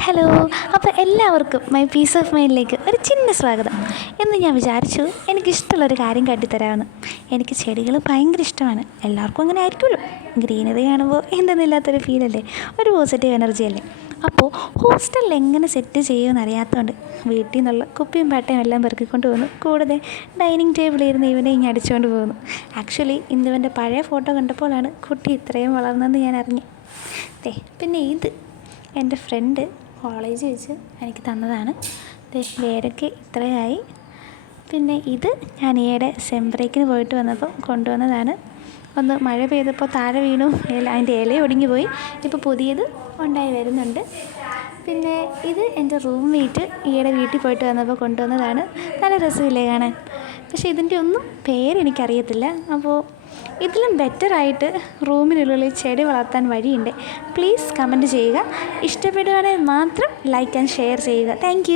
Hello. അപ്പോൾ എല്ലാവർക്കും my piece of മൈൻഡിലേക്ക് ഒരു ചിന്ന സ്വാഗതം. എന്ന് ഞാൻ വിചാരിച്ചു എനിക്കിഷ്ടമുള്ളൊരു കാര്യം കാട്ടിത്തരാമെന്ന്. എനിക്ക് ചെടികൾ ഭയങ്കര ഇഷ്ടമാണ്. എല്ലാവർക്കും അങ്ങനെ ആയിരിക്കുമല്ലോ. ഗ്രീനറി കാണുമ്പോൾ എന്തെന്നില്ലാത്തൊരു ഫീലല്ലേ, ഒരു പോസിറ്റീവ് എനർജി അല്ലേ. അപ്പോൾ ഹോസ്റ്റലിൽ എങ്ങനെ സെറ്റ് ചെയ്യുമെന്ന് അറിയാത്തതുകൊണ്ട് വീട്ടിൽ നിന്നുള്ള കുപ്പിയും പാട്ടയും എല്ലാം പെറുക്കിക്കൊണ്ട് പോകുന്നു. കൂടാതെ ഡൈനിങ് ടേബിളിൽ ഇരുന്ന് ഇവനെ ഇങ്ങനെ അടിച്ചുകൊണ്ട് പോകുന്നു. ആക്ച്വലി ഇന്നിവൻ്റെ പഴയ ഫോട്ടോ കണ്ടപ്പോഴാണ് കുട്ടി ഇത്രയും വളർന്നതെന്ന് ഞാൻ അറിഞ്ഞു. പിന്നെ ഇത് എൻ്റെ ഫ്രണ്ട് കോളേജ് വെച്ച് എനിക്ക് തന്നതാണ്. വേരൊക്കെ ഇത്രയായി. പിന്നെ ഇത് ഞാൻ ഈയിടെ സെംബ്രേക്കിന് പോയിട്ട് വന്നപ്പോൾ കൊണ്ടുവന്നതാണ്. ഒന്ന് മഴ പെയ്തപ്പോൾ താഴെ വീണു, അതിൻ്റെ ഇല ഒടിഞ്ഞു പോയി. ഇപ്പോൾ പുതിയത് ഉണ്ടായി വരുന്നുണ്ട്. പിന്നെ ഇത് എൻ്റെ റൂം മേറ്റ് ഈയിടെ വീട്ടിൽ പോയിട്ട് വന്നപ്പോൾ കൊണ്ടുവന്നതാണ്. നല്ല രസമില്ലേ കാണാൻ? പക്ഷേ ഇതിൻ്റെ ഒന്നും പേരെനിക്കറിയത്തില്ല. അപ്പോൾ ഇതിലും ബെറ്ററായിട്ട് റൂമിനുള്ളിൽ ചെടി വളർത്താൻ വഴിയുണ്ട്. പ്ലീസ് കമൻറ്റ് ചെയ്യുക. ഇഷ്ടപ്പെടുകയാണെങ്കിൽ മാത്രം ലൈക്ക് ആൻഡ് ഷെയർ ചെയ്യുക. താങ്ക്